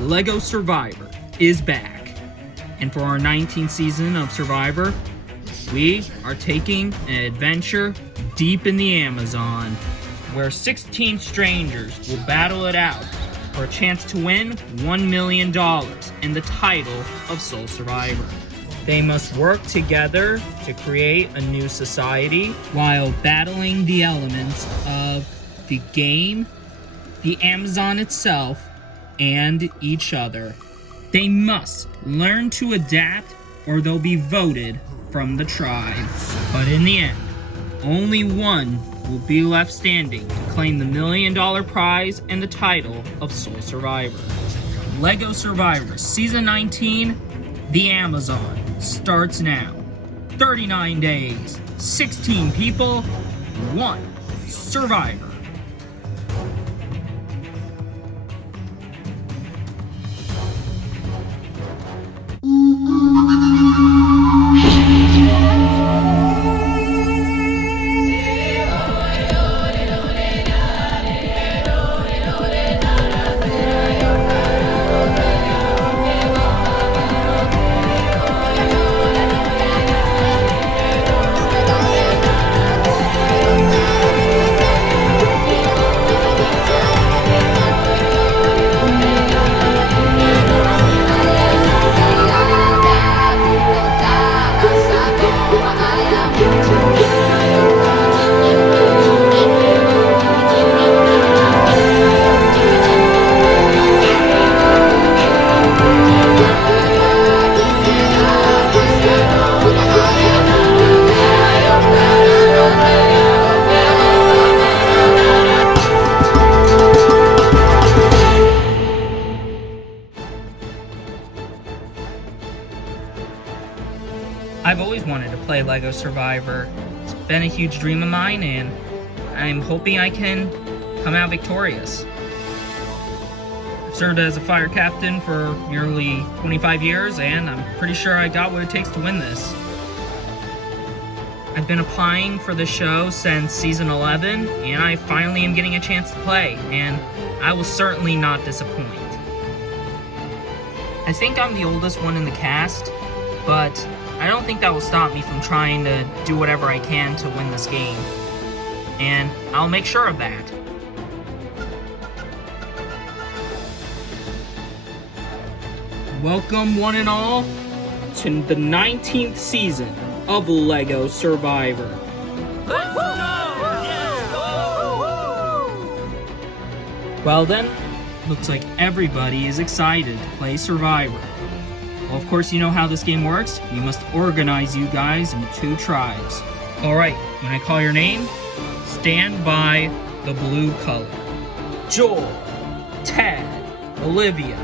LEGO Survivor is back. And for our 19th season of Survivor, we are taking an adventure deep in the Amazon, where 16 strangers will battle it out for a chance to win $1 million and the title of Sole Survivor. They must work together to create a new society while battling the elements of the game, the Amazon itself, and each other. They must learn to adapt or they'll be voted from the tribe. But in the end, only one will be left standing to claim the $1 million prize and the title of Sole Survivor. LEGO Survivor Season 19, The Amazon, starts now. 39 days, 16 people, 1 survivor. I've always wanted to play LEGO Survivor. It's been a huge dream of mine, and I'm hoping I can come out victorious. I've served as a fire captain for nearly 25 years, and I'm pretty sure I got what it takes to win this. I've been applying for the show since season 11, and I finally am getting a chance to play, and I will certainly not disappoint. I think I'm the oldest one in the cast, but I don't think that will stop me from trying to do whatever I can to win this game. And I'll make sure of that. Welcome one and all to the 19th season of LEGO Survivor. Let's go! Yes! Well then, looks like everybody is excited to play Survivor. Well, of course, you know how this game works. We must organize you guys in 2 tribes. Alright, when I call your name, stand by the blue color. Joel, Ted, Olivia,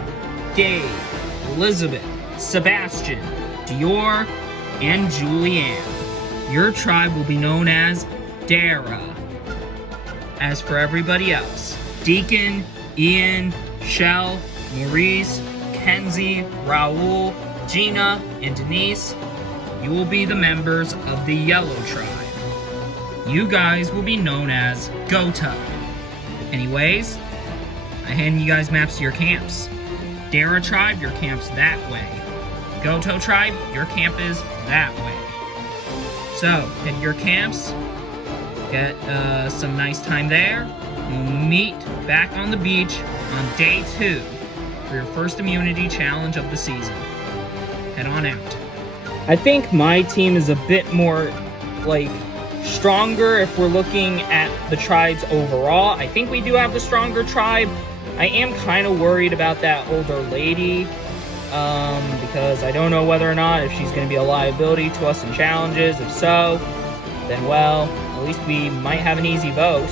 Gabe, Elizabeth, Sebastian, Dior, and Julianne. Your tribe will be known as Dera. As for everybody else, Deacon, Ian, Shell, Maurice, Kenzie, Raul, Gina, and Denise, you will be the members of the Yellow Tribe. You guys will be known as Goto. Anyways, I hand you guys maps to your camps. Dera Tribe, your camp's that way. Goto Tribe, your camp is that way. So, head to your camps, get some nice time there. We'll meet back on the beach on day 2. For your first immunity challenge of the season. Head on out. I think my team is a bit more, stronger if we're looking at the tribes overall. I think we do have the stronger tribe. I am kind of worried about that older lady, because I don't know whether or not if she's going to be a liability to us in challenges. If so, then well, at least we might have an easy vote.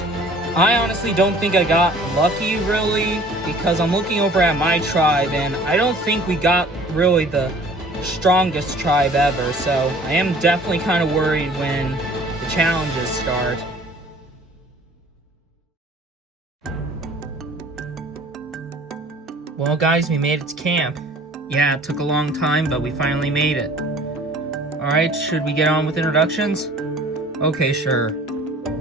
I honestly don't think I got lucky, really, because I'm looking over at my tribe, and I don't think we got really the strongest tribe ever, so I am definitely kind of worried when the challenges start. Well, guys, we made it to camp. Yeah, it took a long time, but we finally made it. Alright, should we get on with introductions? Okay, sure.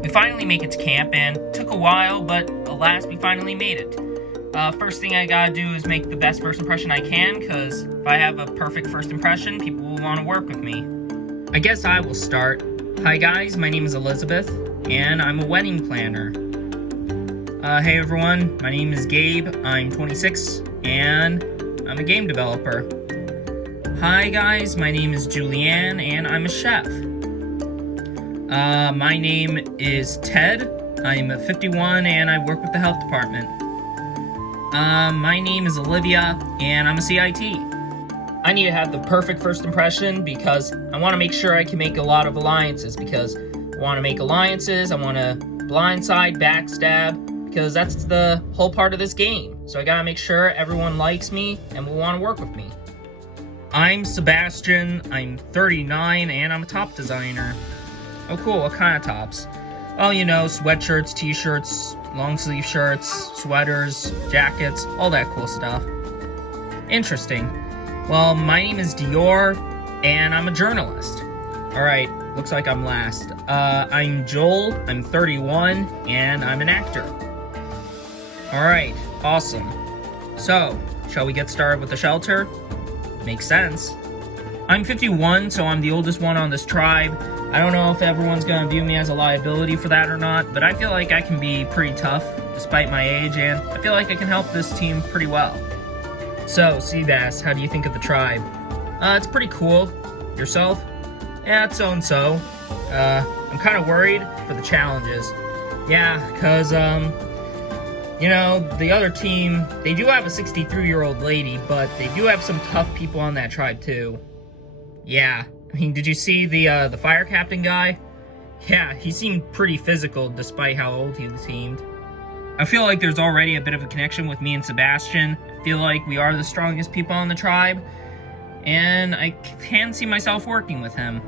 We finally make it to camp, and took a while, but alas, we finally made it. First thing I gotta do is make the best first impression I can, because if I have a perfect first impression, people will want to work with me. I guess I will start. Hi guys, my name is Elizabeth, and I'm a wedding planner. Hey everyone, my name is Gabe, I'm 26, and I'm a game developer. Hi guys, my name is Julianne, and I'm a chef. My name is Ted, I'm 51, and I work with the health department. My name is Olivia, and I'm a CIT. I need to have the perfect first impression because I want to make sure I can make a lot of alliances, because I want to make alliances, I want to blindside, backstab, because that's the whole part of this game. So I gotta make sure everyone likes me and will want to work with me. I'm Sebastian, I'm 39, and I'm a top designer. Oh cool, what kind of tops? Oh, you know, sweatshirts, t-shirts, long sleeve shirts, sweaters, jackets, all that cool stuff. Interesting. Well, my name is Dior, and I'm a journalist. Alright, looks like I'm last. I'm Joel, I'm 31, and I'm an actor. Alright, awesome. So, shall we get started with the shelter? Makes sense. I'm 51, so I'm the oldest one on this tribe. I don't know if everyone's gonna view me as a liability for that or not, but I feel like I can be pretty tough, despite my age, and I feel like I can help this team pretty well. So, Seabass, how do you think of the tribe? It's pretty cool. Yourself? Yeah, it's so-and-so. I'm kind of worried for the challenges. Yeah, because, you know, the other team, they do have a 63-year-old lady, but they do have some tough people on that tribe, too. Yeah, I mean, did you see the fire captain guy? Yeah, he seemed pretty physical, despite how old he seemed. I feel like there's already a bit of a connection with me and Sebastian. I feel like we are the strongest people on the tribe, and I can see myself working with him.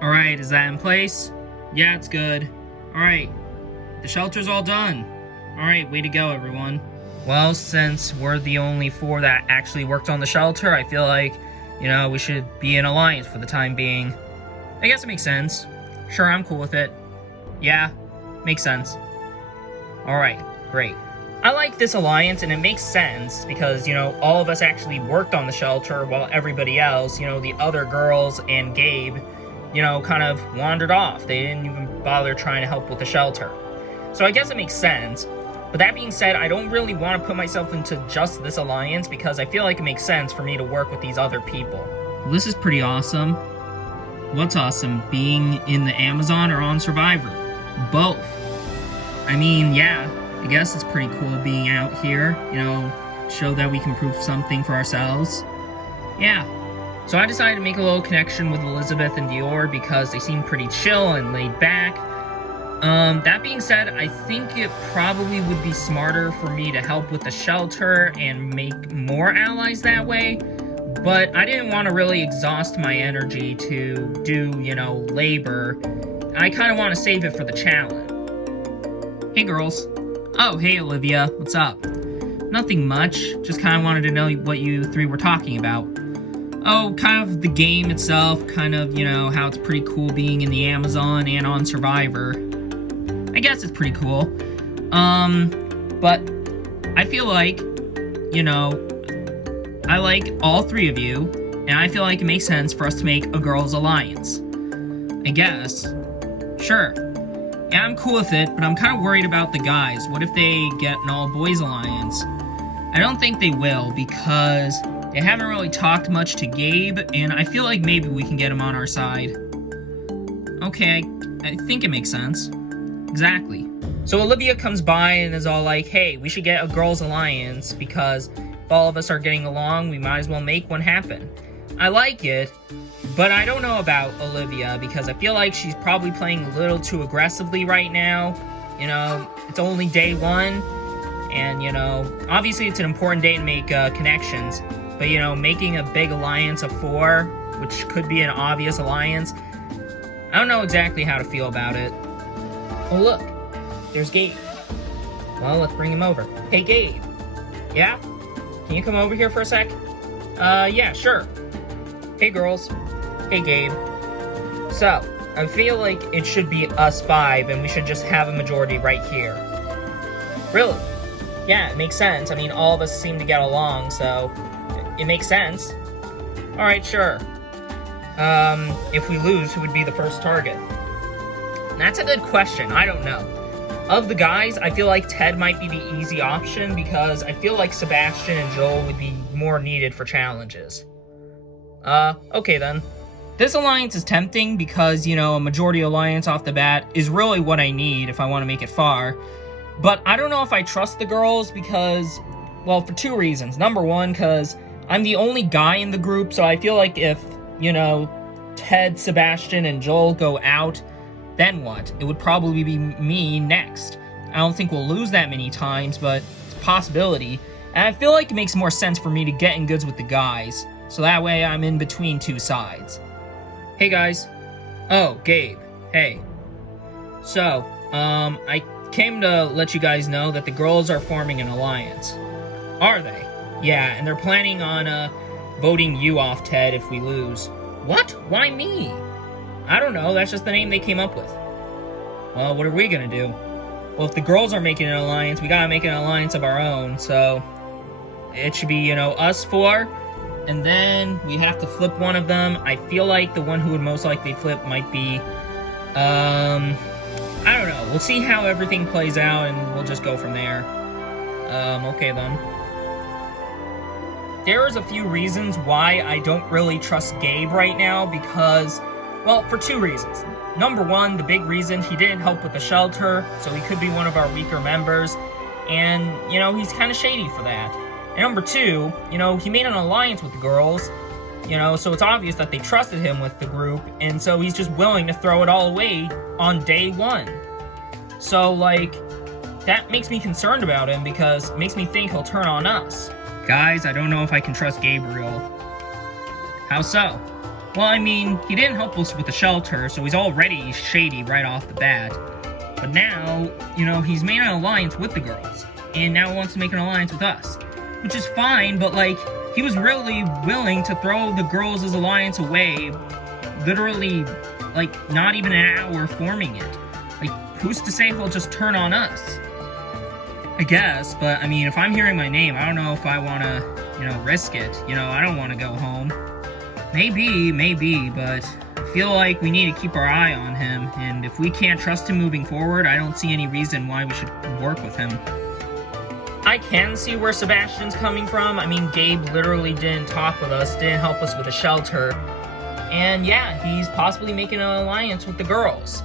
Alright, is that in place? Yeah, it's good. Alright, the shelter's all done. Alright, way to go, everyone. Well, since we're the only 4 that actually worked on the shelter, I feel like, you know, we should be an alliance for the time being. I guess it makes sense. Sure, I'm cool with it. Yeah, makes sense. Alright, great. I like this alliance, and it makes sense because, you know, all of us actually worked on the shelter while everybody else, you know, the other girls and Gabe, you know, kind of wandered off. They didn't even bother trying to help with the shelter. So I guess it makes sense. But that being said, I don't really want to put myself into just this alliance because I feel like it makes sense for me to work with these other people. Well, this is pretty awesome. What's awesome? Being in the Amazon or on Survivor? Both. I mean, yeah, I guess it's pretty cool being out here, you know, show that we can prove something for ourselves. Yeah. So I decided to make a little connection with Elizabeth and Dior because they seem pretty chill and laid back. That being said, I think it probably would be smarter for me to help with the shelter and make more allies that way, but I didn't want to really exhaust my energy to do, you know, labor. I kind of want to save it for the challenge. Hey girls. Oh, hey Olivia, what's up? Nothing much, just kind of wanted to know what you 3 were talking about. Oh, kind of the game itself, kind of, you know, how it's pretty cool being in the Amazon and on Survivor. I guess it's pretty cool. But I feel like, you know, I like all 3 of you, and I feel like it makes sense for us to make a girls' alliance. I guess. Sure. Yeah, I'm cool with it, but I'm kind of worried about the guys. What if they get an all-boys alliance? I don't think they will, because they haven't really talked much to Gabe, and I feel like maybe we can get him on our side. Okay, I think it makes sense. Exactly. So Olivia comes by and is all like, hey, we should get a girls' alliance because if all of us are getting along, we might as well make one happen. I like it, but I don't know about Olivia because I feel like she's probably playing a little too aggressively right now. You know, it's only day 1, and, you know, obviously it's an important day to make connections, but, you know, making a big alliance of 4, which could be an obvious alliance, I don't know exactly how to feel about it. Oh look, there's Gabe. Well, let's bring him over. Hey Gabe. Yeah? Can you come over here for a sec? Yeah, sure. Hey girls. Hey Gabe. So, I feel like it should be us 5 and we should just have a majority right here. Really? Yeah, it makes sense. I mean, all of us seem to get along, so it makes sense. Alright, sure. If we lose, who would be the first target? That's a good question. I don't know. Of the guys, I feel like Ted might be the easy option because I feel like Sebastian and Joel would be more needed for challenges. Okay then. This alliance is tempting because, you know, a majority alliance off the bat is really what I need if I want to make it far. But I don't know if I trust the girls because, well, for two reasons. Number one, because I'm the only guy in the group, so I feel like if, you know, Ted, Sebastian, and Joel go out, then what? It would probably be me next. I don't think we'll lose that many times, but it's a possibility. And I feel like it makes more sense for me to get in goods with the guys, so that way I'm in between two sides. Hey guys. Oh, Gabe. Hey. So, I came to let you guys know that the girls are forming an alliance. Are they? Yeah, and they're planning on, voting you off, Ted, if we lose. What? Why me? I don't know, that's just the name they came up with. Well, what are we gonna do? Well, if the girls are making an alliance, we gotta make an alliance of our own, so it should be, you know, us four, and then we have to flip one of them. I feel like the one who would most likely flip might be, I don't know. We'll see how everything plays out, and we'll just go from there. Okay then. There's a few reasons why I don't really trust Gabe right now, because, well, for two reasons. Number one, the big reason, he didn't help with the shelter, so he could be one of our weaker members, and, you know, he's kind of shady for that. And number two, you know, he made an alliance with the girls, you know, so it's obvious that they trusted him with the group, and so he's just willing to throw it all away on day one. So, like, that makes me concerned about him, because it makes me think he'll turn on us. Guys, I don't know if I can trust Gabriel. How so? Well, I mean, he didn't help us with the shelter, so he's already shady right off the bat. But now, you know, he's made an alliance with the girls, and now wants to make an alliance with us. Which is fine, but, like, he was really willing to throw the girls' alliance away, literally, like, not even an hour forming it. Like, who's to say he'll just turn on us? I guess, but, I mean, if I'm hearing my name, I don't know if I want to, you know, risk it. You know, I don't want to go home. Maybe, but I feel like we need to keep our eye on him, and if we can't trust him moving forward, I don't see any reason why we should work with him. I can see where Sebastian's coming from. I mean, Gabe literally didn't talk with us, didn't help us with the shelter, and yeah, he's possibly making an alliance with the girls.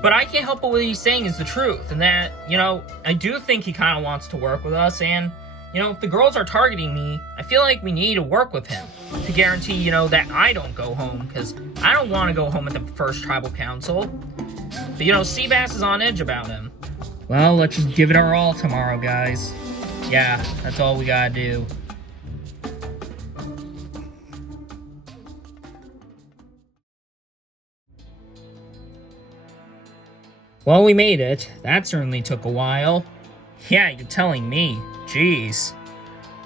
But I can't help but what he's saying is the truth, and that, you know, I do think he kind of wants to work with us, and, you know, if the girls are targeting me, I feel like we need to work with him to guarantee, you know, that I don't go home, because I don't want to go home at the first tribal council. But, you know, Seabass is on edge about him. Well, let's just give it our all tomorrow, guys. Yeah, that's all we gotta do. Well, we made it. That certainly took a while. Yeah, you're telling me. Jeez.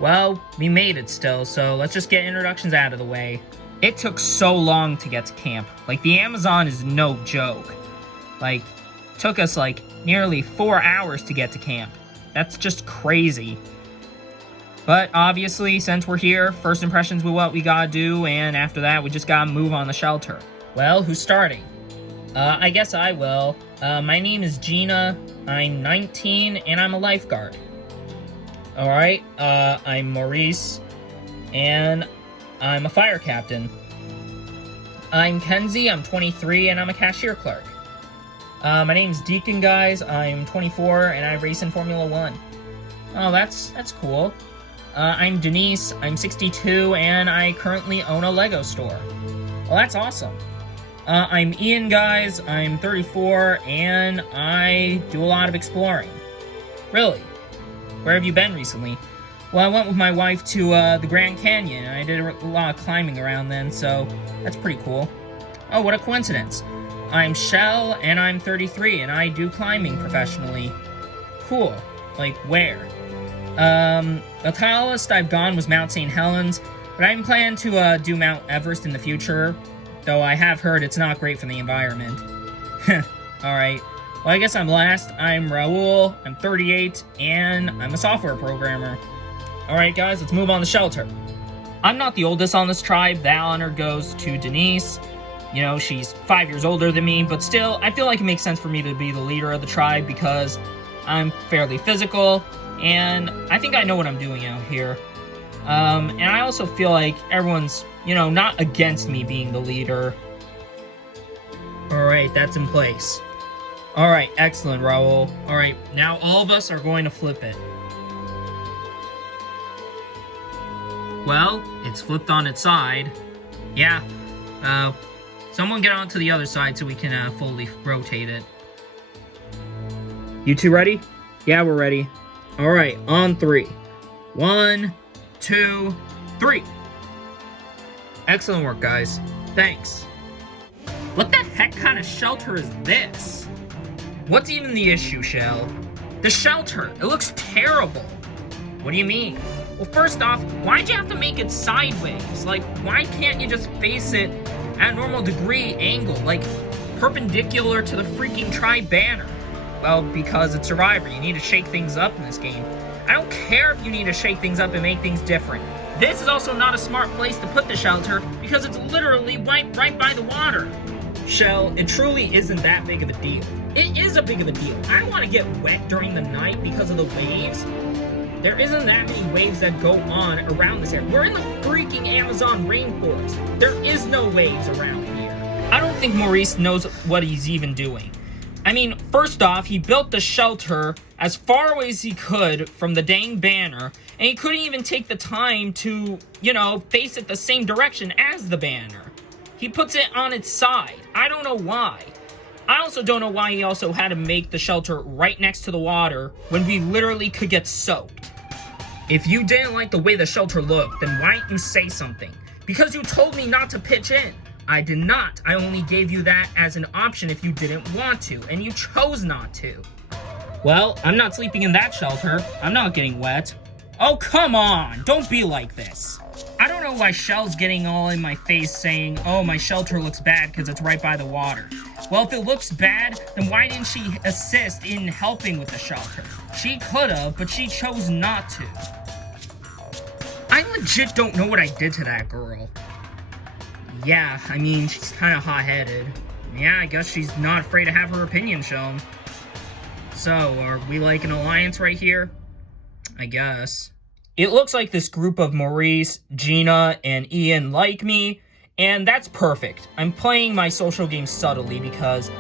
Well, we made it still, so let's just get introductions out of the way. It took so long to get to camp. Like, the Amazon is no joke. Like, took us, like, nearly 4 hours to get to camp. That's just crazy. But, obviously, since we're here, first impressions with what we gotta do, and after that, we just gotta move on the shelter. Well, who's starting? I guess I will. My name is Gina, I'm 19, and I'm a lifeguard. Alright, I'm Maurice, and I'm a fire captain. I'm Kenzie, I'm 23, and I'm a cashier clerk. My name's Deacon, guys, I'm 24, and I race in Formula 1. Oh, that's cool. I'm Denise, I'm 62, and I currently own a Lego store. Well, that's awesome. I'm Ian, guys, I'm 34, and I do a lot of exploring. Really? Where have you been recently? Well, I went with my wife to the Grand Canyon, and I did a lot of climbing around then, so that's pretty cool. Oh, what a coincidence. I'm Shell, and I'm 33, and I do climbing professionally. Cool. Like, where? The tallest I've gone was Mount St. Helens, but I'm planning to do Mount Everest in the future, though I have heard it's not great for the environment. Alright. Well, I guess I'm last. I'm Raul, I'm 38, and I'm a software programmer. Alright guys, let's move on to shelter. I'm not the oldest on this tribe. That honor goes to Denise. You know, she's 5 years older than me, but still, I feel like it makes sense for me to be the leader of the tribe because I'm fairly physical, and I think I know what I'm doing out here. And I also feel like everyone's, you know, not against me being the leader. Alright, that's in place. Alright, excellent, Raul. Alright, now all of us are going to flip it. Well, it's flipped on its side. Yeah, someone get onto the other side so we can fully rotate it. You two ready? Yeah, we're ready. Alright, on 3. 1, 2, 3. Excellent work, guys. Thanks. What the heck kind of shelter is this? What's even the issue, Shell? The shelter! It looks terrible! What do you mean? Well, first off, why'd you have to make it sideways? Like, why can't you just face it at a normal degree angle? Like, perpendicular to the freaking tribe banner? Well, because it's Survivor, you need to shake things up in this game. I don't care if you need to shake things up and make things different. This is also not a smart place to put the shelter because it's literally right by the water. Shell, it truly isn't that big of a deal. It is a big of a deal. I don't want to get wet during the night because of the waves. There isn't that many waves that go on around this area. We're in the freaking Amazon rainforest. There is no waves around here. I don't think Maurice knows what he's even doing. I mean, first off, he built the shelter as far away as he could from the dang banner, and he couldn't even take the time to, you know, face it the same direction as the banner. He puts it on its side. I don't know why. I also don't know why he also had to make the shelter right next to the water when we literally could get soaked. If you didn't like the way the shelter looked, then why didn't you say something? Because you told me not to pitch in. I did not. I only gave you that as an option if you didn't want to, and you chose not to. Well, I'm not sleeping in that shelter. I'm not getting wet. Oh, come on! Don't be like this. I don't know why Shell's getting all in my face saying, oh, my shelter looks bad because it's right by the water. Well, if it looks bad, then why didn't she assist in helping with the shelter? She could have, but she chose not to. I legit don't know what I did to that girl. Yeah, I mean, she's kind of hot-headed. Yeah, I guess she's not afraid to have her opinion shown. So, are we like an alliance right here? I guess. It looks like this group of Maurice, Gina, and Ian like me, and that's perfect. I'm playing my social game subtly because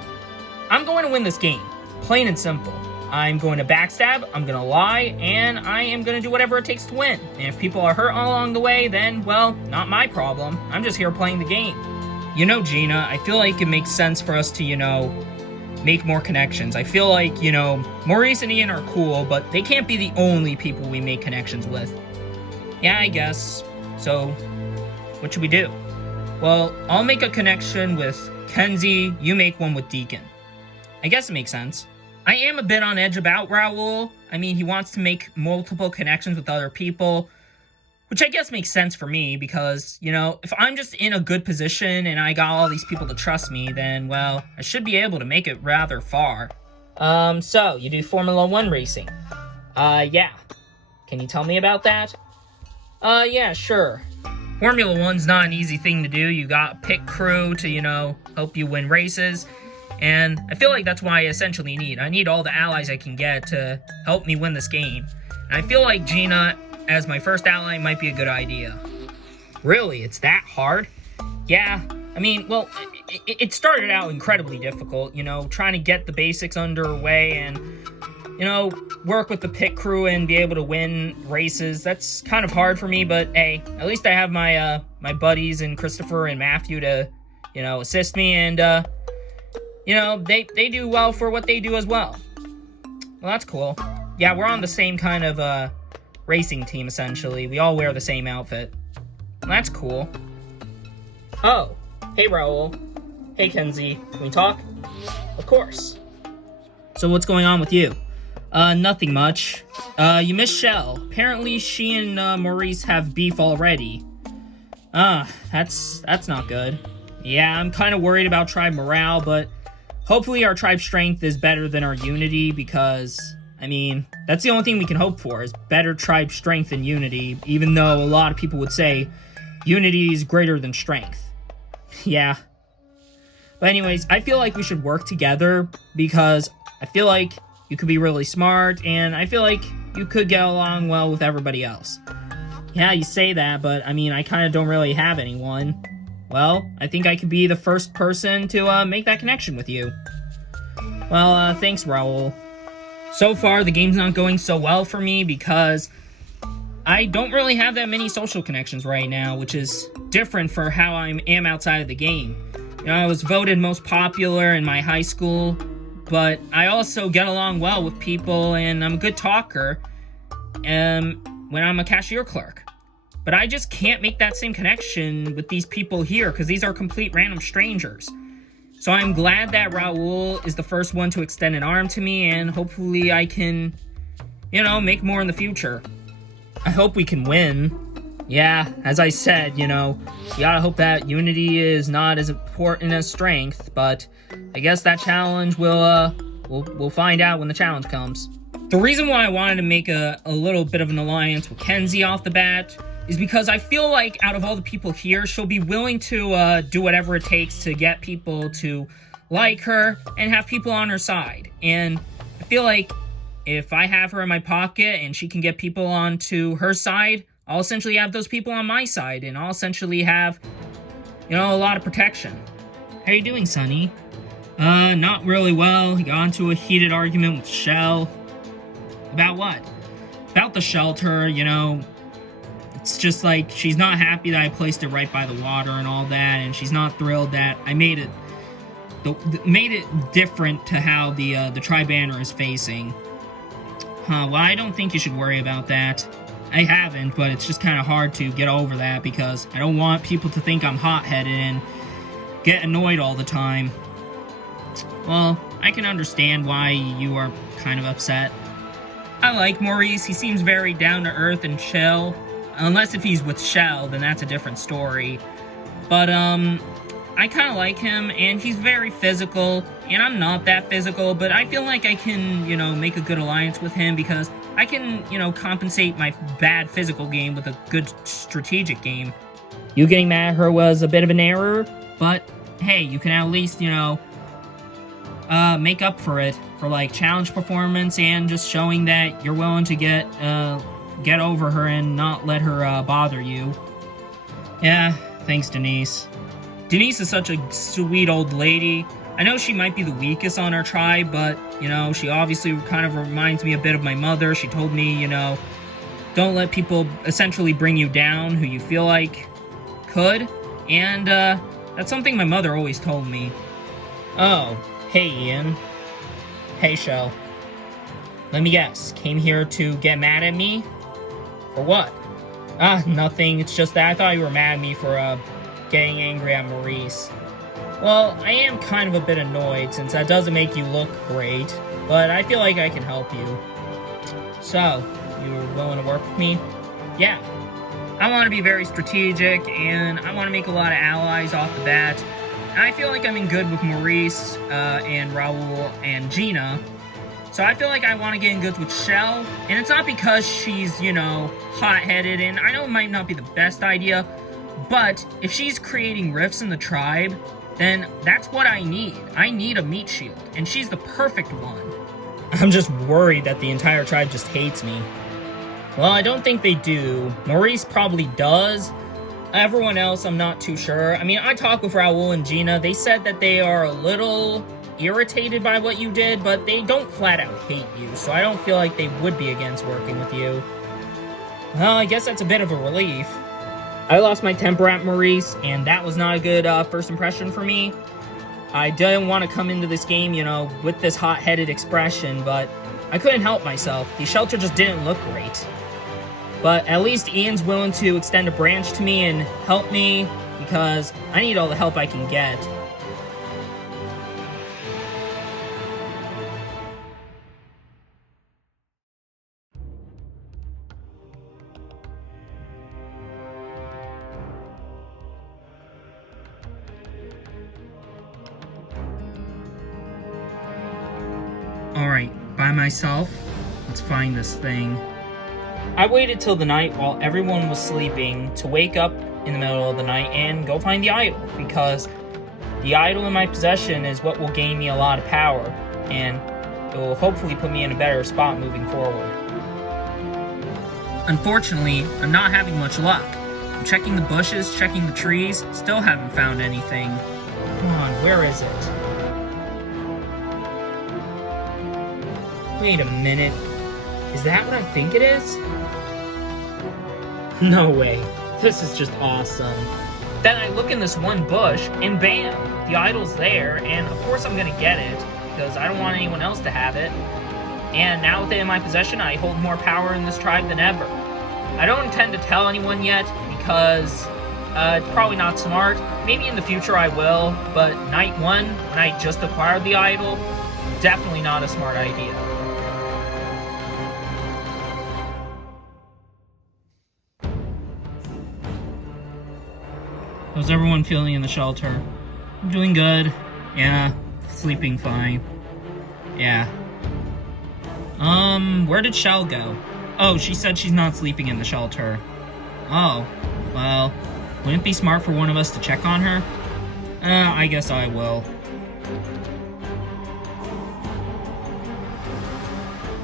I'm going to win this game. Plain and simple. I'm going to backstab, I'm going to lie, and I am going to do whatever it takes to win. And if people are hurt all along the way, then, well, not my problem. I'm just here playing the game. You know, Gina, I feel like it makes sense for us to, you know, make more connections. I feel like, you know, Maurice and Ian are cool, but they can't be the only people we make connections with. Yeah, I guess. So, what should we do? Well, I'll make a connection with Kenzie, you make one with Deacon. I guess it makes sense. I am a bit on edge about Raul. I mean, he wants to make multiple connections with other people, which I guess makes sense for me because, you know, if I'm just in a good position and I got all these people to trust me, then, well, I should be able to make it rather far. So, you do Formula 1 racing? Yeah. Can you tell me about that? Yeah, sure. Formula 1's not an easy thing to do. You got pit crew to, you know, help you win races. And I feel like that's what I essentially need. I need all the allies I can get to help me win this game. And I feel like Gina, as my first ally, might be a good idea. Really? It's that hard? Yeah. I mean, well, it started out incredibly difficult, you know, trying to get the basics underway and, you know, work with the pit crew and be able to win races. That's kind of hard for me, but hey, at least I have my my buddies and Christopher and Matthew to, you know, assist me and, you know, they do well for what they do as well. Well, that's cool. Yeah, we're on the same kind of, racing team, essentially. We all wear the same outfit. Well, that's cool. Oh, hey, Raul. Hey, Kenzie. Can we talk? Of course. So what's going on with you? Nothing much. You miss Shell. Apparently she and, Maurice have beef already. That's not good. Yeah, I'm kind of worried about tribe morale, but Hopefully our tribe strength is better than our unity because, I mean, that's the only thing we can hope for is better tribe strength and unity, even though a lot of people would say unity is greater than strength. Yeah. But anyways, I feel like we should work together because I feel like you could be really smart and I feel like you could get along well with everybody else. Yeah, you say that, but I mean, I kind of don't really have anyone. Well, I think I could be the first person to make that connection with you. Well, thanks, Raul. So far, the game's not going so well for me because I don't really have that many social connections right now, which is different for how I am outside of the game. You know, I was voted most popular in my high school, but I also get along well with people and I'm a good talker when I'm a cashier clerk. But I just can't make that same connection with these people here because these are complete random strangers. So I'm glad that Raul is the first one to extend an arm to me and hopefully I can, make more in the future. I hope we can win. Yeah, as I said, you gotta hope that unity is not as important as strength, but I guess that challenge we'll find out when the challenge comes. The reason why I wanted to make a little bit of an alliance with Kenzie off the bat is because I feel like out of all the people here, she'll be willing to do whatever it takes to get people to like her and have people on her side. And I feel like if I have her in my pocket and she can get people onto her side, I'll essentially have those people on my side and I'll essentially have, a lot of protection. How are you doing, Sonny? Not really well. He got into a heated argument with Shell. About what? About the shelter, It's just like, she's not happy that I placed it right by the water and all that, and she's not thrilled that I made it different to how the tri banner is facing. Well, I don't think you should worry about that. I haven't, but it's just kind of hard to get over that because I don't want people to think I'm hot-headed and get annoyed all the time. Well, I can understand why you are kind of upset. I like Maurice. He seems very down-to-earth and chill. Unless if he's with Shell, then that's a different story. But, I kind of like him, and he's very physical, and I'm not that physical, but I feel like I can, make a good alliance with him because I can, compensate my bad physical game with a good strategic game. You getting mad at her was a bit of an error, but hey, you can at least, make up for it for, like, challenge performance and just showing that you're willing to get over her and not let her bother you. Yeah, thanks, Denise. Denise is such a sweet old lady. I know she might be the weakest on our tribe, but, she obviously kind of reminds me a bit of my mother. She told me, don't let people essentially bring you down who you feel like could. And, that's something my mother always told me. Oh, hey, Ian. Hey, Shell. Let me guess, came here to get mad at me? For what? Nothing. It's just that I thought you were mad at me for, getting angry at Maurice. Well, I am kind of a bit annoyed since that doesn't make you look great, but I feel like I can help you. So, you're willing to work with me? Yeah. I want to be very strategic, and I want to make a lot of allies off the bat. And I feel like I'm in good with Maurice, and Raul, and Gina. So I feel like I want to get in good with Shell, and it's not because she's, hot-headed, and I know it might not be the best idea, but if she's creating rifts in the tribe, then that's what I need. I need a meat shield, and she's the perfect one. I'm just worried that the entire tribe just hates me. Well, I don't think they do. Maurice probably does. Everyone else, I'm not too sure. I mean, I talked with Raul and Gina. They said that they are a little irritated by what you did, but they don't flat out hate you, so I don't feel like they would be against working with you. Well, I guess that's a bit of a relief. I lost my temper at Maurice, and that was not a good first impression for me. I didn't want to come into this game, with this hot-headed expression, but I couldn't help myself. The shelter just didn't look great. But at least Ian's willing to extend a branch to me and help me, because I need all the help I can get. Alright, by myself? Let's find this thing. I waited till the night while everyone was sleeping to wake up in the middle of the night and go find the idol, because the idol in my possession is what will gain me a lot of power, and it will hopefully put me in a better spot moving forward. Unfortunately, I'm not having much luck. I'm checking the bushes, checking the trees, still haven't found anything. Come on, where is it? Wait a minute. Is that what I think it is? No way. This is just awesome. Then I look in this one bush, and bam! The idol's there, and of course I'm gonna get it, because I don't want anyone else to have it. And now with it in my possession, I hold more power in this tribe than ever. I don't intend to tell anyone yet, because it's probably not smart. Maybe in the future I will, but night one, when I just acquired the idol, definitely not a smart idea. How's everyone feeling in the shelter? I'm doing good. Yeah, sleeping fine. Yeah. Where did Shell go? Oh, she said she's not sleeping in the shelter. Oh, well, wouldn't it be smart for one of us to check on her? I guess I will.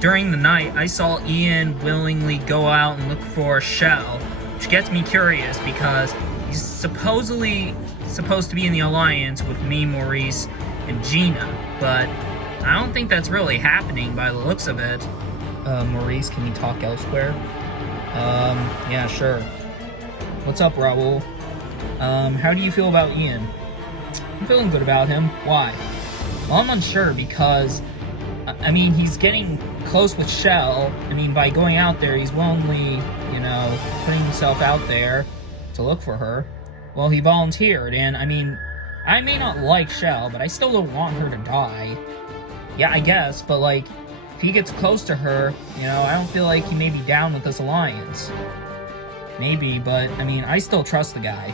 During the night, I saw Ian willingly go out and look for Shell, which gets me curious because he's supposedly supposed to be in the alliance with me, Maurice, and Gina, but I don't think that's really happening by the looks of it. Maurice, can we talk elsewhere? Yeah, sure. What's up, Raul? How do you feel about Ian? I'm feeling good about him. Why? Well, I'm unsure because, I mean, he's getting close with Shell. I mean, by going out there, he's willingly, you know, putting himself out there to look for her. Well, he volunteered, and I mean, I may not like Shell, but I still don't want her to die. Yeah, I guess, but like, if he gets close to her, you know, I don't feel like he may be down with this alliance. Maybe, but I mean, I still trust the guy.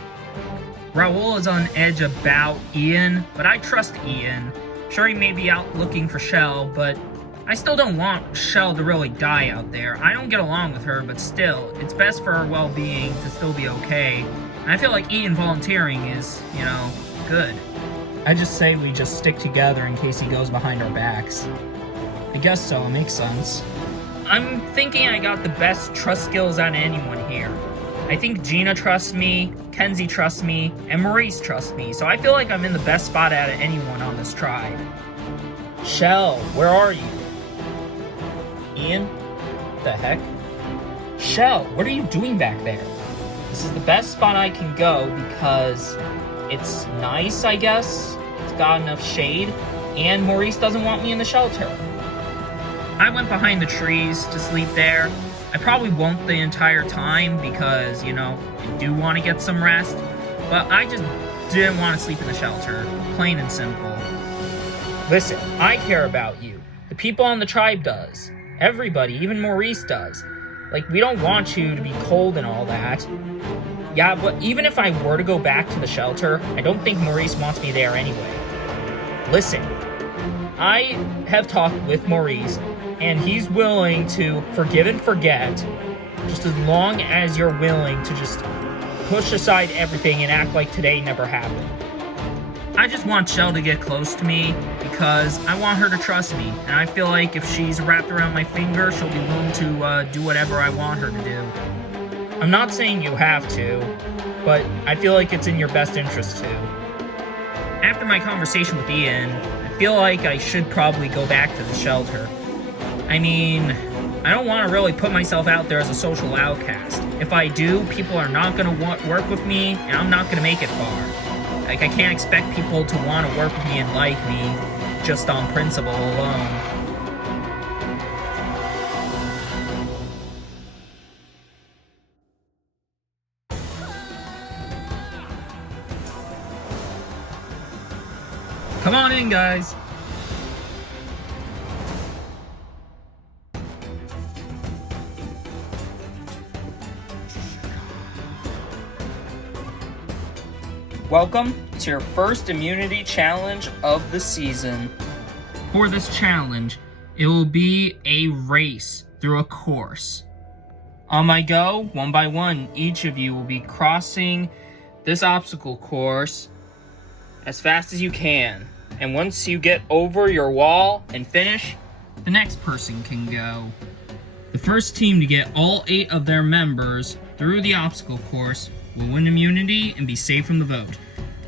Raul is on edge about Ian, but I trust Ian. Sure, he may be out looking for Shell, but I still don't want Shell to really die out there. I don't get along with her, but still, it's best for her well-being to still be okay. And I feel like Ian volunteering is, you know, good. I just say we just stick together in case he goes behind our backs. I guess so, it makes sense. I'm thinking I got the best trust skills out of anyone here. I think Gina trusts me, Kenzie trusts me, and Maurice trusts me, so I feel like I'm in the best spot out of anyone on this tribe. Shell, where are you? Ian? What the heck? Shell, what are you doing back there? This is the best spot I can go because it's nice, I guess. It's got enough shade, and Maurice doesn't want me in the shelter. I went behind the trees to sleep there. I probably won't the entire time because, you know, I do want to get some rest, but I just didn't want to sleep in the shelter, plain and simple. Listen, I care about you. The people on the tribe does. Everybody, even Maurice does. Like, we don't want you to be cold and all that. Yeah, but even if I were to go back to the shelter, I don't think Maurice wants me there anyway. Listen, I have talked with Maurice, and he's willing to forgive and forget, just as long as you're willing to just push aside everything and act like today never happened. I just want Shell to get close to me because I want her to trust me, and I feel like if she's wrapped around my finger, she'll be willing to do whatever I want her to do. I'm not saying you have to, but I feel like it's in your best interest to. After my conversation with Ian, I feel like I should probably go back to the shelter. I mean, I don't want to really put myself out there as a social outcast. If I do, people are not going to work with me, and I'm not going to make it far. Like, I can't expect people to want to work with me and like me just on principle alone. Come on in, guys. Welcome to your first immunity challenge of the season. For this challenge, It will be a race through a course. On my go, one by one, each of you will be crossing this obstacle course as fast as you can. And once you get over your wall and finish, the next person can go. The first team to get all 8 of their members through the obstacle course will win immunity and be safe from the vote.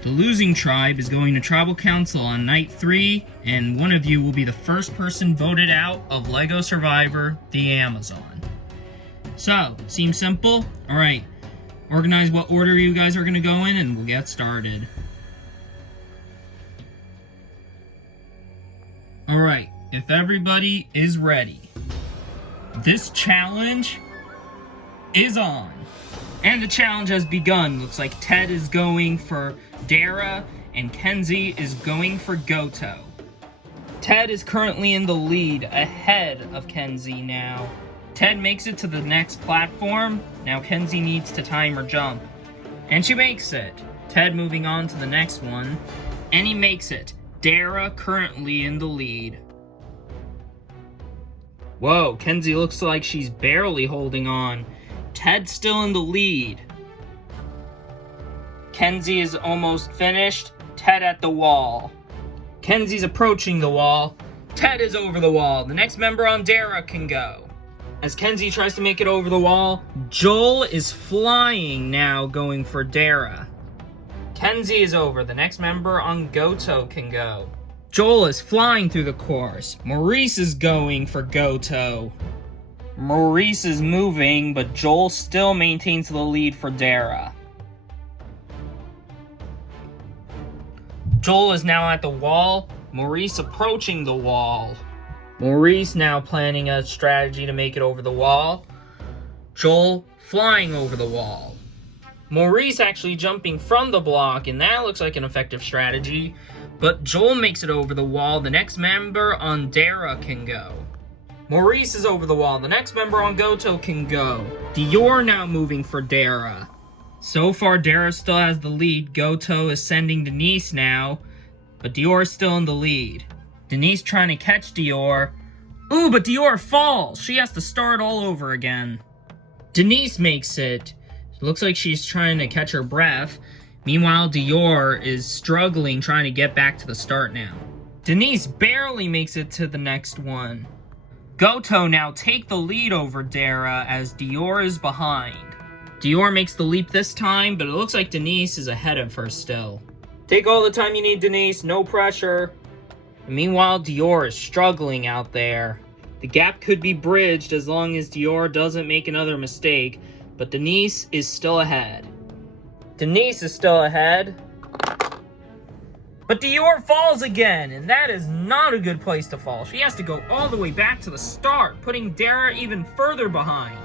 The losing tribe is going to tribal council on night 3, and one of you will be the first person voted out of LEGO Survivor: The Amazon. So, seems simple? Alright, organize what order you guys are going to go in and we'll get started. Alright, if everybody is ready, this challenge is on. And the challenge has begun. Looks like Ted is going for Dera and Kenzie is going for Goto. Ted is currently in the lead, ahead of Kenzie now. Ted makes it to the next platform. Now Kenzie needs to time her jump. And she makes it. Ted moving on to the next one. And he makes it. Dera currently in the lead. Whoa, Kenzie looks like she's barely holding on. Ted's still in the lead. Kenzie is almost finished. Ted at the wall. Kenzie's approaching the wall. Ted is over the wall. The next member on Dera can go. As Kenzie tries to make it over the wall, Joel is flying now, going for Dera. Kenzie is over. The next member on Goto can go. Joel is flying through the course. Maurice is going for Goto. Maurice is moving, but Joel still maintains the lead for Dera. Joel is now at the wall. Maurice approaching the wall. Maurice now planning a strategy to make it over the wall. Joel flying over the wall. Maurice actually jumping from the block, and that looks like an effective strategy. But Joel makes it over the wall. The next member on Dera can go. Maurice is over the wall. The next member on Goto can go. Dior now moving for Dera. So far, Dera still has the lead. Goto is sending Denise now, but Dior is still in the lead. Denise trying to catch Dior. Ooh, but Dior falls. She has to start all over again. Denise makes it. Looks like she's trying to catch her breath. Meanwhile, Dior is struggling, trying to get back to the start now. Denise barely makes it to the next one. Goto now take the lead over Dera as Dior is behind. Dior makes the leap this time, but it looks like Denise is ahead of her still. Take all the time you need, Denise. No pressure. And meanwhile, Dior is struggling out there. The gap could be bridged as long as Dior doesn't make another mistake, but Denise is still ahead. Denise is still ahead. But Dior falls again, and that is not a good place to fall. She has to go all the way back to the start, putting Dera even further behind.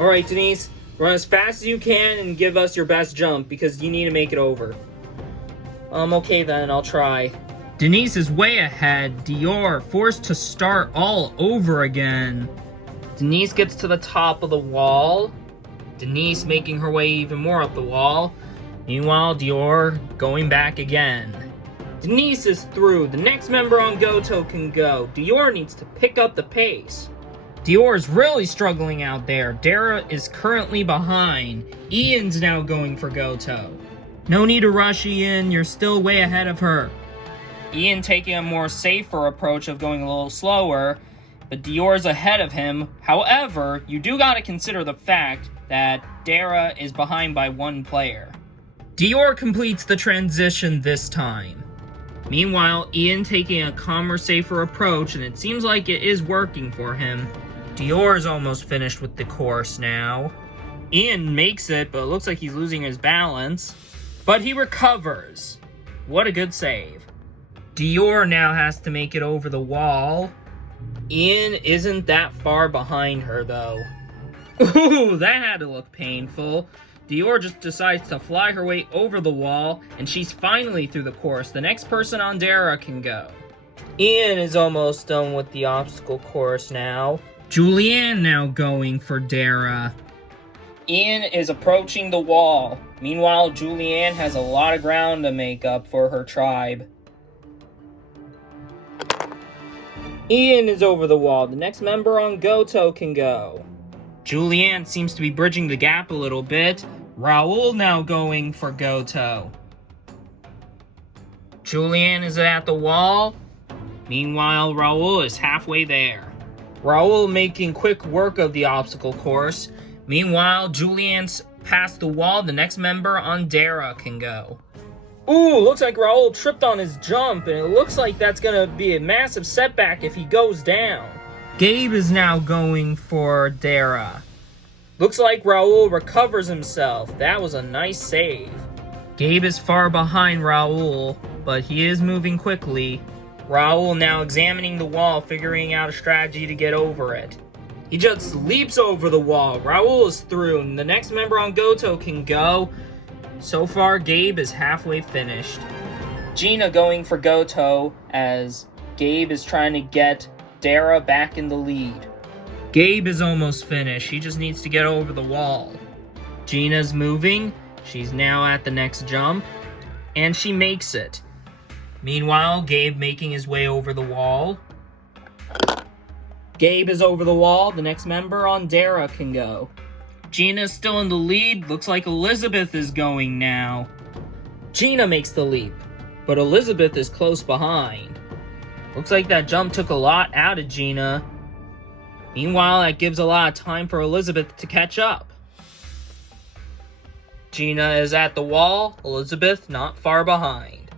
Alright, Denise, run as fast as you can and give us your best jump, because you need to make it over. Okay then, I'll try. Denise is way ahead. Dior forced to start all over again. Denise gets to the top of the wall. Denise making her way even more up the wall. Meanwhile, Dior going back again. Denise is through. The next member on Goto can go. Dior needs to pick up the pace. Dior is really struggling out there. Dera is currently behind. Ian's now going for Goto. No need to rush, Ian. You're still way ahead of her. Ian taking a more safer approach of going a little slower, but Dior's ahead of him. However, you do gotta consider the fact that Dera is behind by 1 player. Dior completes the transition this time. Meanwhile, Ian taking a calmer, safer approach, and it seems like it is working for him. Dior is almost finished with the course now. Ian makes it, but it looks like he's losing his balance. But he recovers. What a good save. Dior now has to make it over the wall. Ian isn't that far behind her, though. Ooh, that had to look painful. Dior just decides to fly her way over the wall, and she's finally through the course. The next person on Dera can go. Ian is almost done with the obstacle course now. Julianne now going for Dera. Ian is approaching the wall. Meanwhile, Julianne has a lot of ground to make up for her tribe. Ian is over the wall. The next member on Goto can go. Julianne seems to be bridging the gap a little bit. Raul now going for Goto. Julianne is at the wall. Meanwhile, Raul is halfway there. Raul making quick work of the obstacle course. Meanwhile, Julianne's past the wall. The next member on Dera can go. Ooh, looks like Raul tripped on his jump, and it looks like that's gonna be a massive setback if he goes down. Gabe is now going for Dera. Looks like Raul recovers himself. That was a nice save. Gabe is far behind Raul, but he is moving quickly. Raul now examining the wall, figuring out a strategy to get over it. He just leaps over the wall. Raul is through, and the next member on Goto can go. So far, Gabe is halfway finished. Gina going for Goto as Gabe is trying to get Dera back in the lead. Gabe is almost finished. He just needs to get over the wall. Gina's moving. She's now at the next jump, and she makes it. Meanwhile, Gabe making his way over the wall. Gabe is over the wall. The next member on Dera can go. Gina's still in the lead. Looks like Elizabeth is going now. Gina makes the leap, but Elizabeth is close behind. Looks like that jump took a lot out of Gina. Meanwhile, that gives a lot of time for Elizabeth to catch up. Gina is at the wall. Elizabeth not far behind.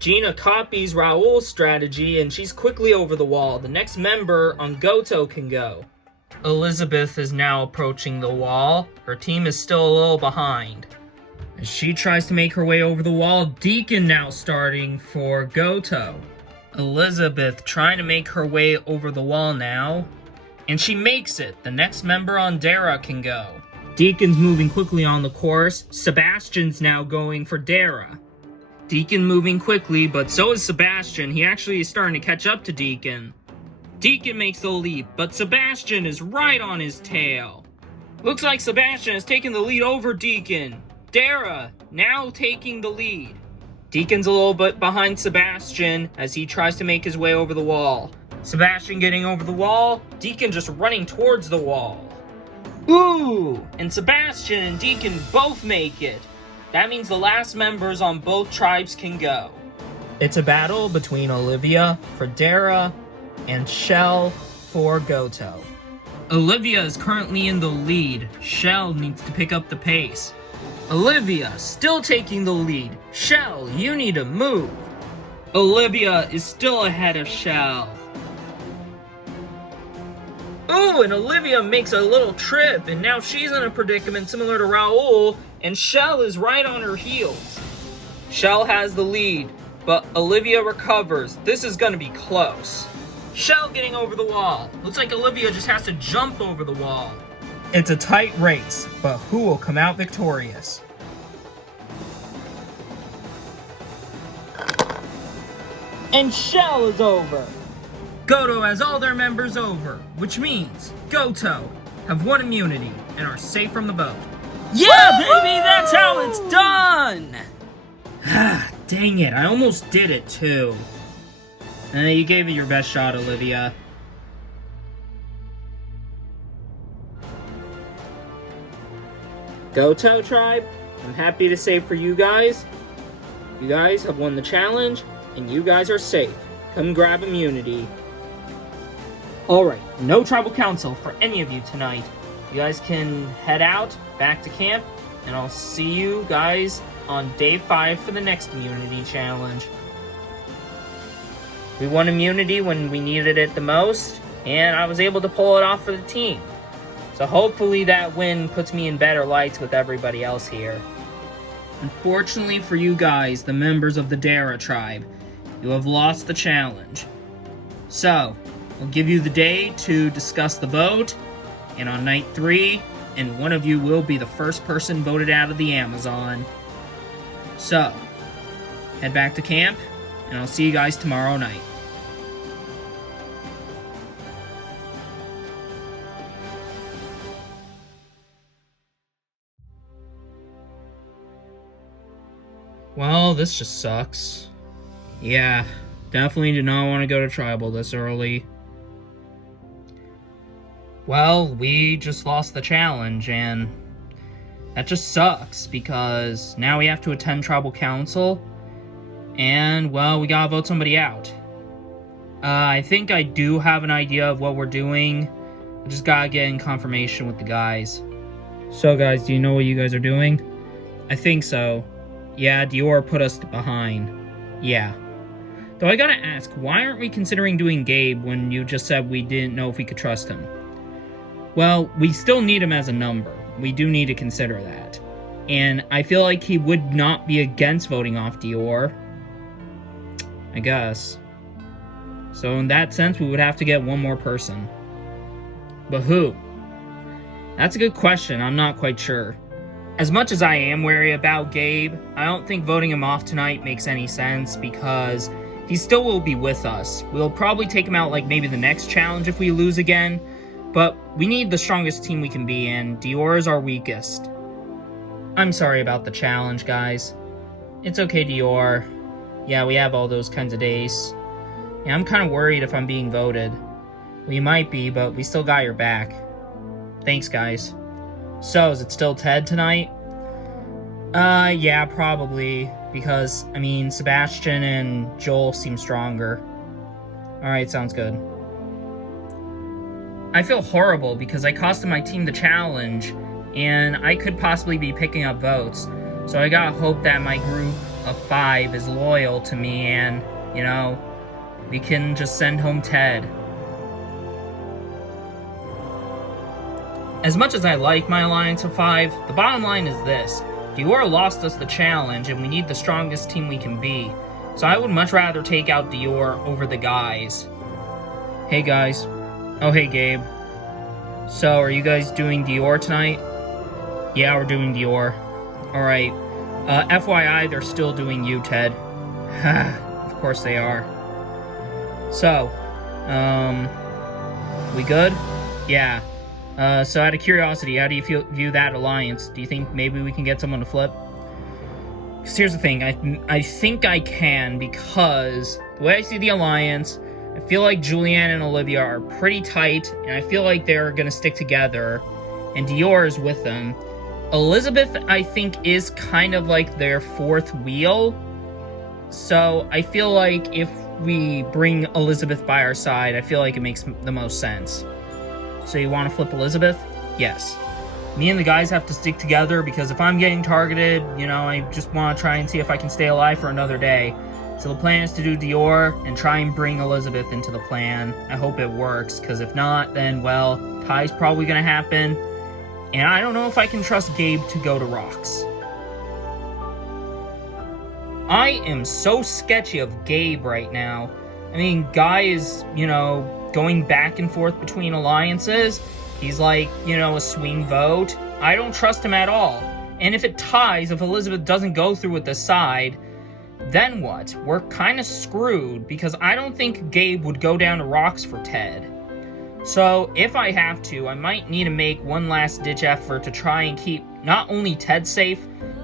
Gina copies Raul's strategy, and she's quickly over the wall. The next member on Goto can go. Elizabeth is now approaching the wall. Her team is still a little behind. As she tries to make her way over the wall, Deacon now starting for Goto. Elizabeth trying to make her way over the wall now. And she makes it. The next member on Dera can go. Deacon's moving quickly on the course. Sebastian's now going for Dera. Deacon moving quickly, but so is Sebastian. He actually is starting to catch up to Deacon. Deacon makes the leap, but Sebastian is right on his tail. Looks like Sebastian has taken the lead over Deacon. Dera now taking the lead. Deacon's a little bit behind Sebastian as he tries to make his way over the wall. Sebastian getting over the wall. Deacon just running towards the wall. Ooh! And Sebastian and Deacon both make it. That means the last members on both tribes can go. It's a battle between Olivia for Dera and Shell for Goto. Olivia is currently in the lead. Shell needs to pick up the pace. Olivia still taking the lead. Shell, you need to move. Olivia is still ahead of Shell. Ooh, and Olivia makes a little trip, and now she's in a predicament similar to Raul, and Shell is right on her heels. Shell has the lead, but Olivia recovers. This is gonna be close. Shell getting over the wall. Looks like Olivia just has to jump over the wall. It's a tight race, but who will come out victorious? And Shell is over. Goto has all their members over, which means Goto have won immunity and are safe from the boat. Yeah, baby, that's how it's done! Dang it, I almost did it too. You gave it your best shot, Olivia. Goto tribe, I'm happy to say for you guys have won the challenge, and you guys are safe. Come grab immunity. Alright, no tribal council for any of you tonight. You guys can head out, back to camp, and I'll see you guys on day 5 for the next immunity challenge. We won immunity when we needed it the most, and I was able to pull it off for the team. So hopefully that win puts me in better lights with everybody else here. Unfortunately for you guys, the members of the Dera tribe, you have lost the challenge. So, we'll give you the day to discuss the vote, and on night 3, and one of you will be the first person voted out of the Amazon. So, head back to camp, and I'll see you guys tomorrow night. Well, this just sucks. Yeah, definitely did not want to go to tribal this early. Well, we just lost the challenge, and that just sucks, because now we have to attend Tribal Council, and, well, we gotta vote somebody out. I think I do have an idea of what we're doing. I just gotta get in confirmation with the guys. So, guys, do you know what you guys are doing? I think so. Yeah, Dior put us behind. Yeah. Though I gotta ask, why aren't we considering doing Gabe when you just said we didn't know if we could trust him? Well, we still need him as a number. We do need to consider that. And I feel like he would not be against voting off Dior. I guess. So in that sense, we would have to get one more person. But who? That's a good question. I'm not quite sure. As much as I am wary about Gabe, I don't think voting him off tonight makes any sense because he still will be with us. We'll probably take him out like maybe the next challenge if we lose again, but we need the strongest team we can be, and Dior is our weakest. I'm sorry about the challenge, guys. It's okay, Dior. Yeah, we have all those kinds of days. Yeah, I'm kind of worried if I'm being voted. We might be, but we still got your back. Thanks, guys. So, is it still Ted tonight? Yeah, probably. Because, I mean, Sebastian and Joel seem stronger. Alright, sounds good. I feel horrible because I costed my team the challenge, and I could possibly be picking up votes. So I gotta hope that my group of 5 is loyal to me and, you know, we can just send home Ted. As much as I like my alliance of 5, the bottom line is this. Dior lost us the challenge, and we need the strongest team we can be. So I would much rather take out Dior over the guys. Hey guys. Oh hey Gabe. So, are you guys doing Dior tonight? Yeah, we're doing Dior. Alright. FYI, they're still doing you, Ted. Of course they are. So, we good? Yeah. So out of curiosity, how do you view that alliance? Do you think maybe we can get someone to flip? Because here's the thing, I think I can, because the way I see the alliance, I feel like Julianne and Olivia are pretty tight, and I feel like they're gonna stick together, and Dior is with them. Elizabeth, I think, is kind of like their fourth wheel, so I feel like if we bring Elizabeth by our side, I feel like it makes the most sense. So you want to flip Elizabeth? Yes. Me and the guys have to stick together because if I'm getting targeted, you know, I just want to try and see if I can stay alive for another day. So the plan is to do Dior and try and bring Elizabeth into the plan. I hope it works, because if not, then, well, tie's probably going to happen. And I don't know if I can trust Gabe to go to rocks. I am so sketchy of Gabe right now. I mean, Guy is, you know, going back and forth between alliances. He's like, you know, a swing vote. I don't trust him at all. And if it ties, if Elizabeth doesn't go through with the side, then what? We're kind of screwed, because I don't think Gabe would go down to rocks for Ted. So, if I have to, I might need to make one last ditch effort to try and keep not only Ted safe,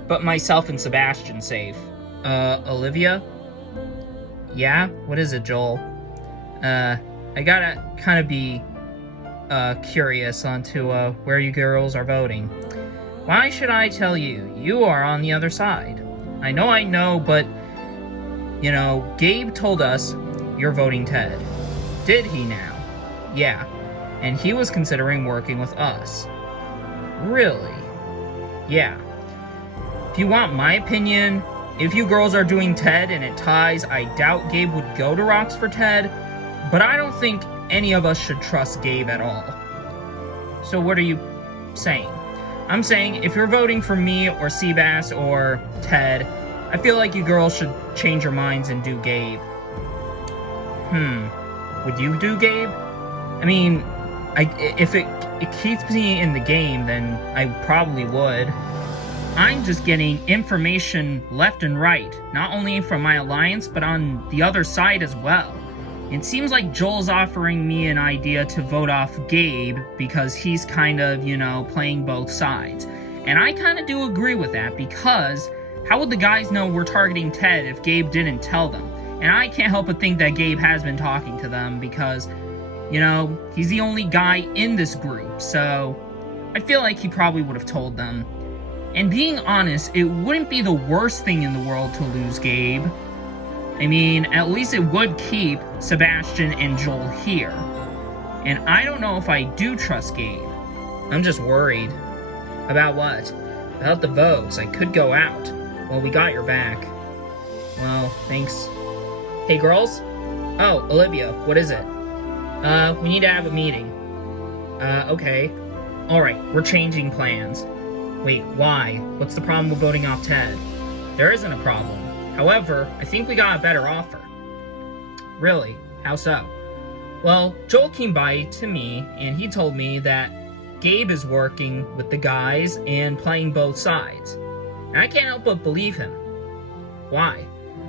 but myself and Sebastian safe. Olivia? Yeah? What is it, Joel? I gotta kind of be, curious onto, where you girls are voting. Why should I tell you? You are on the other side. I know, but, you know, Gabe told us you're voting Ted. Did he now? Yeah. And he was considering working with us. Really? Yeah. If you want my opinion, if you girls are doing Ted and it ties, I doubt Gabe would go to rocks for Ted. But I don't think any of us should trust Gabe at all. So what are you saying? I'm saying if you're voting for me or Seabass or Ted, I feel like you girls should change your minds and do Gabe. Would you do Gabe? I mean, if it keeps me in the game, then I probably would. I'm just getting information left and right, not only from my alliance, but on the other side as well. It seems like Joel's offering me an idea to vote off Gabe because he's kind of, you know, playing both sides. And I kind of do agree with that, because how would the guys know we're targeting Ted if Gabe didn't tell them? And I can't help but think that Gabe has been talking to them, because You know, he's the only guy in this group, so I feel like he probably would have told them. And being honest, it wouldn't be the worst thing in the world to lose Gabe. I mean, at least it would keep Sebastian and Joel here. And I don't know if I do trust Gabe. I'm just worried. About what? About the votes. I could go out. Well, we got your back. Well, thanks. Hey, girls? Oh, Olivia, what is it? We need to have a meeting. Okay. Alright, we're changing plans. Wait, why? What's the problem with voting off Ted? There isn't a problem. However, I think we got a better offer. Really? How so? Well, Joel came by to me, and he told me that Gabe is working with the guys and playing both sides. And I can't help but believe him. Why?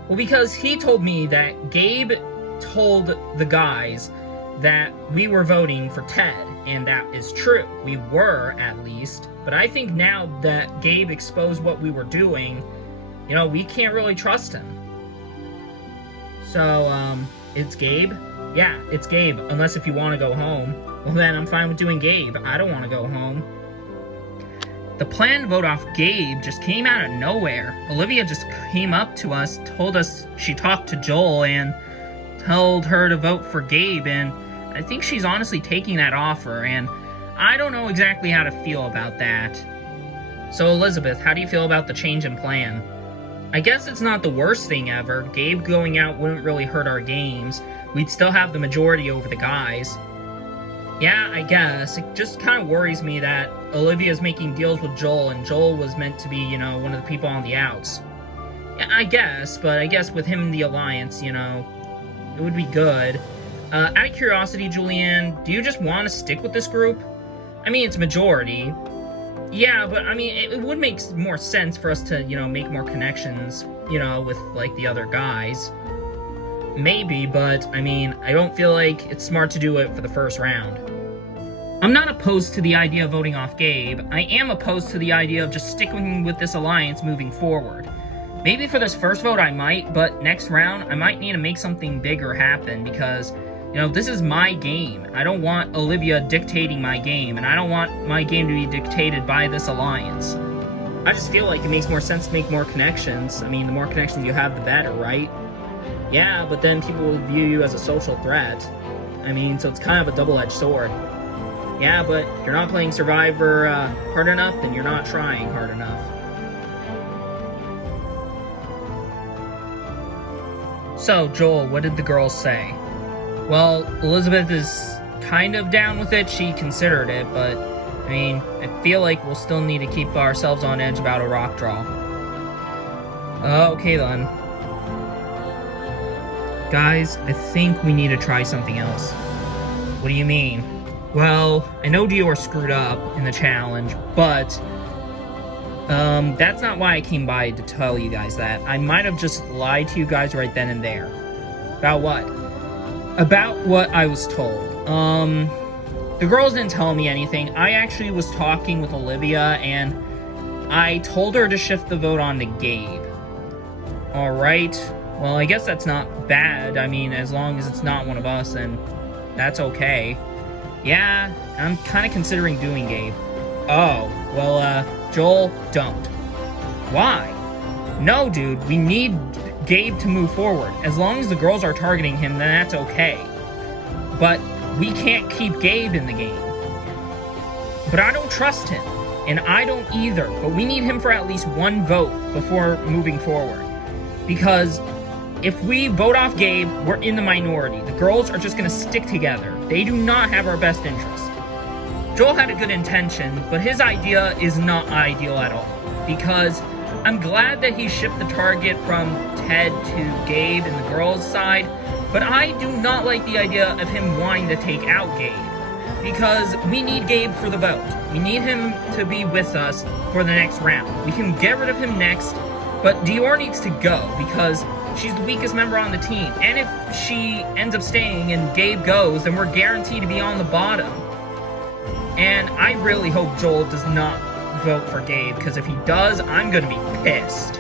Well, because he told me that Gabe told the guys that we were voting for Ted, and that is true. We were, at least. But I think now that Gabe exposed what we were doing, you know, we can't really trust him. So, it's Gabe? Yeah, it's Gabe, unless if you want to go home. Well then, I'm fine with doing Gabe. I don't want to go home. The plan to vote off Gabe just came out of nowhere. Olivia just came up to us, told us she talked to Joel, and told her to vote for Gabe, and I think she's honestly taking that offer, and I don't know exactly how to feel about that. So Elizabeth, how do you feel about the change in plan? I guess it's not the worst thing ever. Gabe going out wouldn't really hurt our games. We'd still have the majority over the guys. Yeah, I guess. It just kind of worries me that Olivia's making deals with Joel, and Joel was meant to be, you know, one of the people on the outs. Yeah, I guess, but I guess with him in the alliance, you know, it would be good. Out of curiosity, Julianne, do you just want to stick with this group? I mean, it's majority. Yeah, but I mean, it would make more sense for us to, you know, make more connections, you know, with, like, the other guys. Maybe, but, I mean, I don't feel like it's smart to do it for the first round. I'm not opposed to the idea of voting off Gabe. I am opposed to the idea of just sticking with this alliance moving forward. Maybe for this first vote I might, but next round I might need to make something bigger happen because, you know, this is my game. I don't want Olivia dictating my game, and I don't want my game to be dictated by this alliance. I just feel like it makes more sense to make more connections. I mean, the more connections you have, the better, right? Yeah, but then people will view you as a social threat. I mean, so it's kind of a double-edged sword. Yeah, but if you're not playing Survivor hard enough, then you're not trying hard enough. So, Joel, what did the girls say? Well, Elizabeth is kind of down with it. She considered it, but, I mean, I feel like we'll still need to keep ourselves on edge about a rock draw. Okay, then. Guys, I think we need to try something else. What do you mean? Well, I know Dior screwed up in the challenge, but that's not why I came by to tell you guys that. I might have just lied to you guys right then and there. About what? About what I was told. The girls didn't tell me anything. I actually was talking with Olivia, and I told her to shift the vote on to Gabe. Alright. Well, I guess that's not bad. I mean, as long as it's not one of us, then that's okay. Yeah, I'm kind of considering doing Gabe. Oh, well, Joel, don't. Why? No, dude, we need Gabe to move forward. As long as the girls are targeting him, then that's okay. But we can't keep Gabe in the game. But I don't trust him, and I don't either. But we need him for at least one vote before moving forward. Because if we vote off Gabe, we're in the minority. The girls are just going to stick together. They do not have our best interest. Joel had a good intention, but his idea is not ideal at all. Because I'm glad that he shifted the target from Ted to Gabe and the girls' side, but I do not like the idea of him wanting to take out Gabe. Because we need Gabe for the vote. We need him to be with us for the next round. We can get rid of him next, but Dior needs to go because she's the weakest member on the team. And if she ends up staying and Gabe goes, then we're guaranteed to be on the bottom. And I really hope Joel does not vote for Gabe, because if he does, I'm going to be pissed.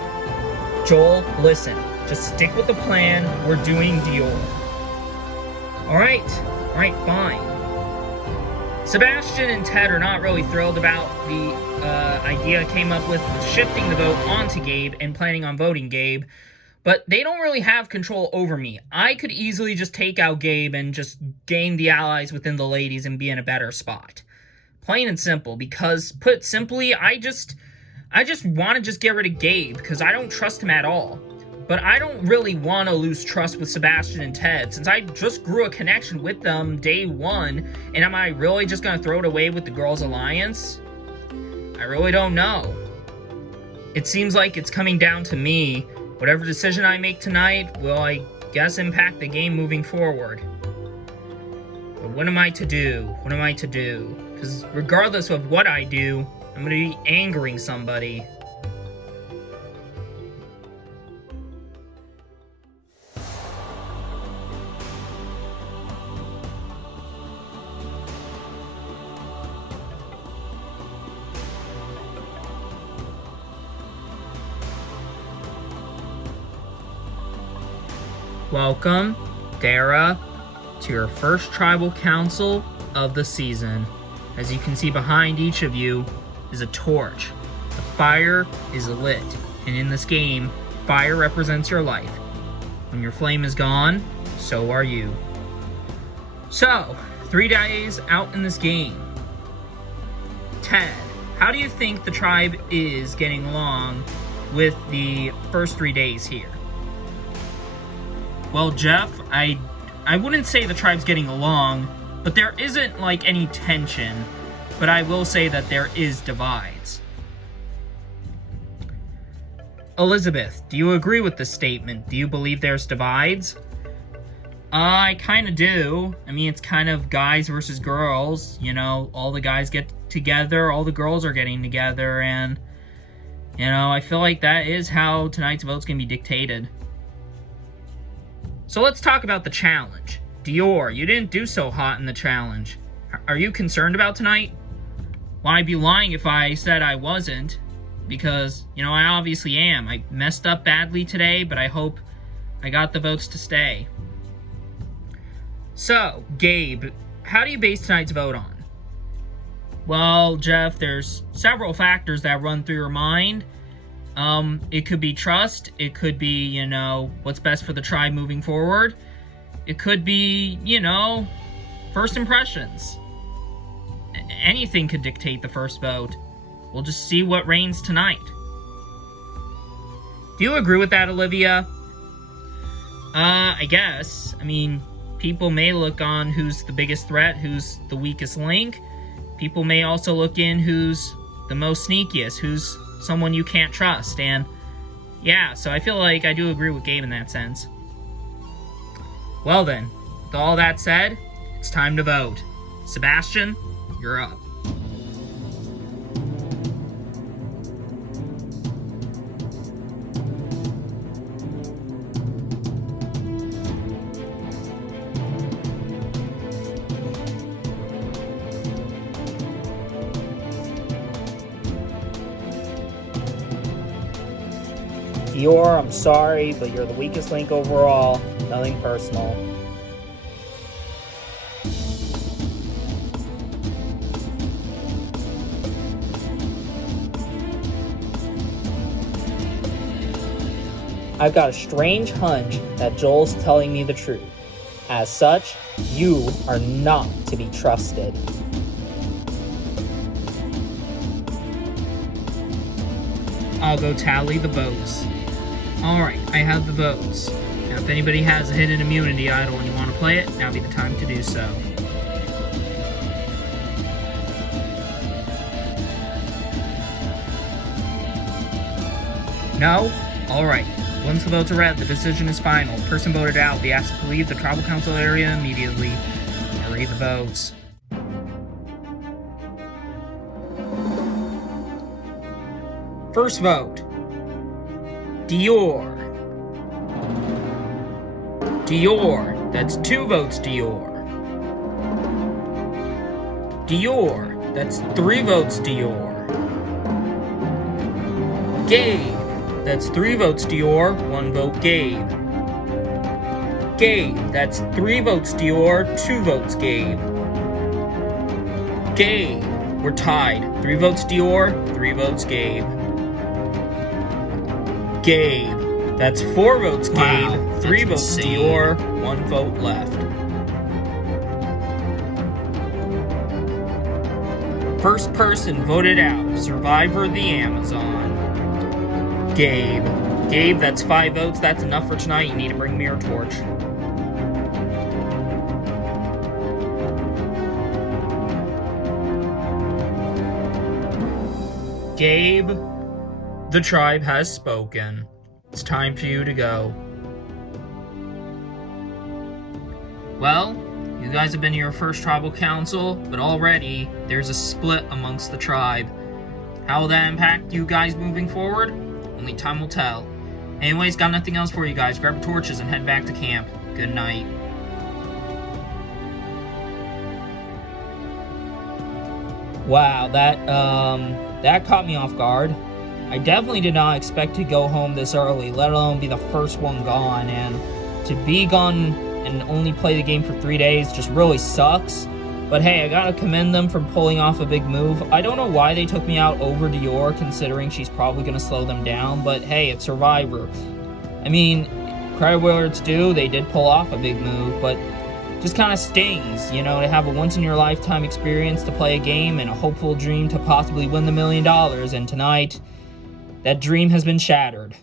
Joel, listen. Just stick with the plan. We're doing Dior. Alright. Alright, fine. Sebastian and Ted are not really thrilled about the idea I came up with shifting the vote onto Gabe and planning on voting Gabe, but they don't really have control over me. I could easily just take out Gabe and just gain the allies within the ladies and be in a better spot. Plain and simple, because, put simply, I just want to just get rid of Gabe, because I don't trust him at all. But I don't really want to lose trust with Sebastian and Ted, since I just grew a connection with them day one, and am I really just going to throw it away with the Girls' Alliance? I really don't know. It seems like it's coming down to me. Whatever decision I make tonight will, I guess, impact the game moving forward. But what am I to do? What am I to do? Because regardless of what I do, I'm going to be angering somebody. Welcome, Dera, to your first tribal council of the season. As you can see behind each of you is a torch. The fire is lit, and in this game, fire represents your life. When your flame is gone, so are you. So, 3 days out in this game. Ted, how do you think the tribe is getting along with the first 3 days here? Well, Jeff, I wouldn't say the tribe's getting along, but there isn't, like, any tension. But I will say that there is divides. Elizabeth, do you agree with this statement? Do you believe there's divides? I kind of do. I mean, it's kind of guys versus girls. You know, all the guys get together, all the girls are getting together, and, you know, I feel like that is how tonight's vote's gonna be dictated. So let's talk about the challenge. Dior, you didn't do so hot in the challenge. Are you concerned about tonight? Well, I'd be lying if I said I wasn't, because, you know, I obviously am. I messed up badly today, but I hope I got the votes to stay. So, Gabe, how do you base tonight's vote on? Well, Jeff, there's several factors that run through your mind. It could be trust, it could be, you know, what's best for the tribe moving forward. It could be, you know, first impressions. Anything could dictate the first vote. We'll just see what reigns tonight. Do you agree with that, Olivia? I guess. I mean, people may look on who's the biggest threat, who's the weakest link. People may also look in who's the most sneakiest, who's someone you can't trust, and yeah, so I feel like I do agree with Gabe in that sense. Well then, with all that said, it's time to vote. Sebastian, you're up. Dior, I'm sorry, but you're the weakest link overall. Nothing personal. I've got a strange hunch that Joel's telling me the truth. As such, you are not to be trusted. I'll go tally the votes. Alright, I have the votes. Now, if anybody has a hidden immunity idol and you want to play it, now be the time to do so. No? Alright. Once the votes are read, the decision is final. The person voted out will be asked to leave the tribal council area immediately. I'll read the votes. First vote. Dior. Dior. That's 2 votes, Dior. Dior. That's 3 votes, Dior. Gabe. That's 3 votes, Dior. 1 vote, Gabe. Gabe, that's 3 votes Dior, 2 votes Gabe. Gabe, we're tied. 3 votes Dior, 3 votes Gabe. Gabe, that's 4 votes Gabe, Wow, 3 that's votes insane. Dior, 1 vote left. First person voted out, Survivor the Amazon. Gabe. Gabe, that's 5 votes. That's enough for tonight. You need to bring me your torch. Gabe, the tribe has spoken. It's time for you to go. Well, you guys have been to your first tribal council, but already there's a split amongst the tribe. How will that impact you guys moving forward? Only time will tell. Anyways, got nothing else for you guys. Grab your torches and head back to camp. Good night. Wow, that caught me off guard. I definitely did not expect to go home this early, let alone be the first one gone, and to be gone and only play the game for 3 days just really sucks. But hey, I gotta commend them for pulling off a big move. I don't know why they took me out over Dior, considering she's probably gonna slow them down, but hey, it's Survivor. I mean, credit where it's due, they did pull off a big move, but just kind of stings, you know, to have a once-in-your-lifetime experience to play a game and a hopeful dream to possibly win the $1 million, and tonight, that dream has been shattered.